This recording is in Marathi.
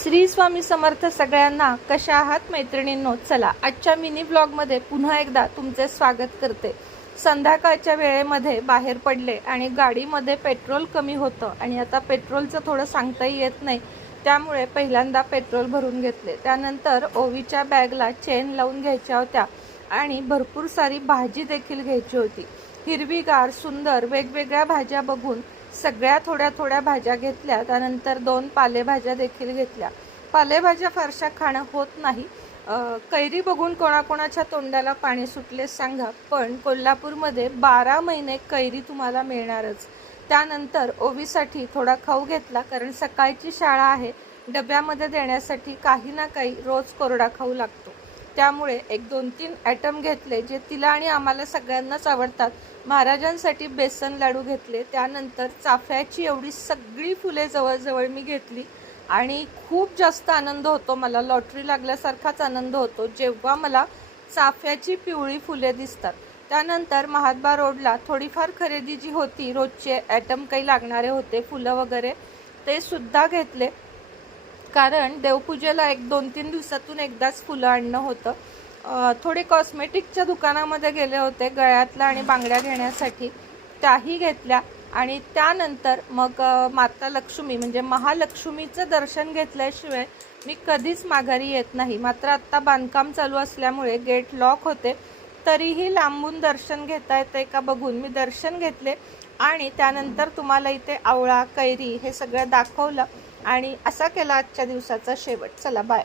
श्री स्वामी समर्थ सगळ्यांना. कशा आहात मैत्रिणींनो? चला आजच्या मिनी ब्लॉगमध्ये पुन्हा एकदा तुमचे स्वागत करते. संध्याकाळच्या वेळेमध्ये बाहेर पडले आणि गाडीमध्ये पेट्रोल कमी होतं आणि आता पेट्रोलचं थोडं सांगताही येत नाही, त्यामुळे पहिल्यांदा पेट्रोल भरून घेतले. त्यानंतर ओवीच्या बॅगला चेन लावून घ्यायच्या होत्या आणि भरपूर सारी भाजी देखील घ्यायची होती. हिरवीगार सुंदर वेगवेगळ्या भाज्या बघून सगळ्या थोड्या थोड्या भाज्या घेतल्या. त्यानंतर 2 पालेभाज्या देखील घेतल्या. पालेभाज्या फारशा खाणं होत नाही. कैरी बघून कोणाकोणाच्या तोंडाला पाणी सुटले सांगा, पण कोल्हापूरमध्ये 12 महिने कैरी तुम्हाला मिळणारच. त्यानंतर ओवीसाठी थोडा खाऊ घेतला, कारण सकाळची शाळा आहे, डब्यामध्ये देण्यासाठी काही ना काही रोज कोरडा खाऊ लागतो. त्यामुळे 1-2-3 आयटम घेतले जे तिला आणि आम्हाला सगळ्यांनाच आवडतात. महाराजांसाठी बेसन लाडू घेतले. त्यानंतर चाफ्याची एवढी सगळी फुले जवळजवळ मी घेतली आणि खूप जास्त आनंद होतो मला. लॉटरी लागल्यासारखाच आनंद होतो जेव्हा मला चाफ्याची पिवळी फुले दिसतात. त्यानंतर महात्बा रोडला थोडीफार खरेदी जी होती, रोजचे आयटम काही लागणारे होते, फुलं वगैरे, ते सुद्धा घेतले, कारण देवपूजेला 1-2-3 दिवसातून एकदाच फुलं आणणं होतं. थोडे कॉस्मेटिकच्या दुकानामध्ये गेले होते गळ्यातला आणि बांगड्या घेण्यासाठी, त्याही घेतल्या. आणि त्यानंतर मग माता लक्ष्मी म्हणजे महालक्ष्मीचं दर्शन घेतल्याशिवाय मी कधीच माघारी येत नाही. मात्र आत्ता बांधकाम चालू असल्यामुळे गेट लॉक होते, तरीही लांबून दर्शन घेता येते का बघून मी दर्शन घेतले आणि त्यानंतर तुम्हाला इथे आवळा कैरी हे सगळं दाखवलं आणि असा केला आजच्या दिवसाचा शेवट. चला बाय.